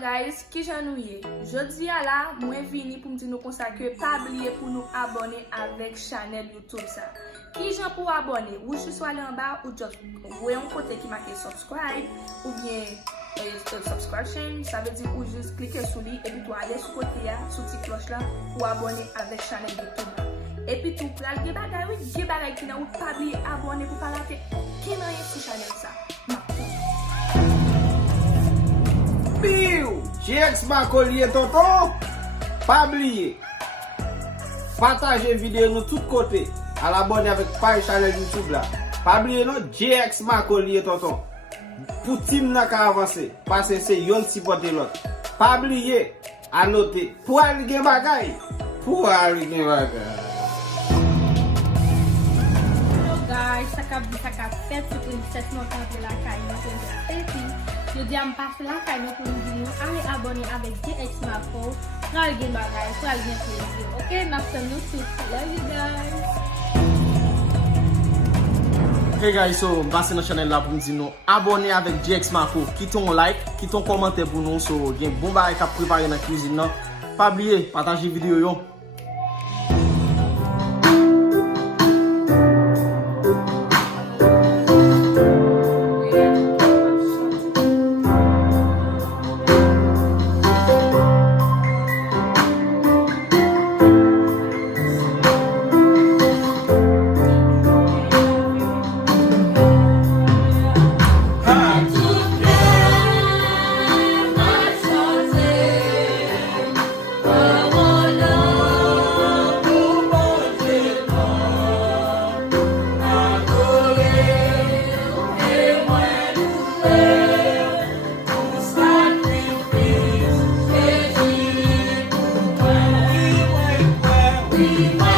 guys, qui j'ennuie. Jodi à la, moi vini pour me dire nous consacrer pas oublier pour nous abonner avec channel YouTube ça. Qui j'en pour abonner? Ou juste aller en bas ou juste voyez un côté qui marque subscribe ou bien subscription, ça veut dire ou juste cliquer sur lui et puis toi aller sur côté là, sur petite cloche là pour abonner avec channel YouTube. Et puis tout pour aller bagay oui, des bagay qui n'a ou pas oublier abonner pour pas rater qui n'a rien sur channel ça. Biou, GX Macolier tonton, pas oublier, partager vidéo de tous côtés, à l'abonner avec page channel YouTube là. Pas oublier non, GX Macolier tonton. Pour team n'a qu'à avancer, parce que c'est yon supporter l'autre. Pas oublier, à noter, pour aller gen bagay, pour aller gen bagay. Hello guys, ça cap fait ce que cette montant de la caille nous je dis à me passer la caille pour nous dire allez abonner avec GX Maco pour aller gen bagay, pour aller gen plaisir. OK, merci nous tous. Love you guys. Hey guys, so passez dans la chaîne là pour nous dire nous abonner avec GX Marco, quittez un like, quittez un commentaire pour nous, so gen bon bagay qu'a préparer dans la cuisine là. Pas oublier partager vidéo yo. We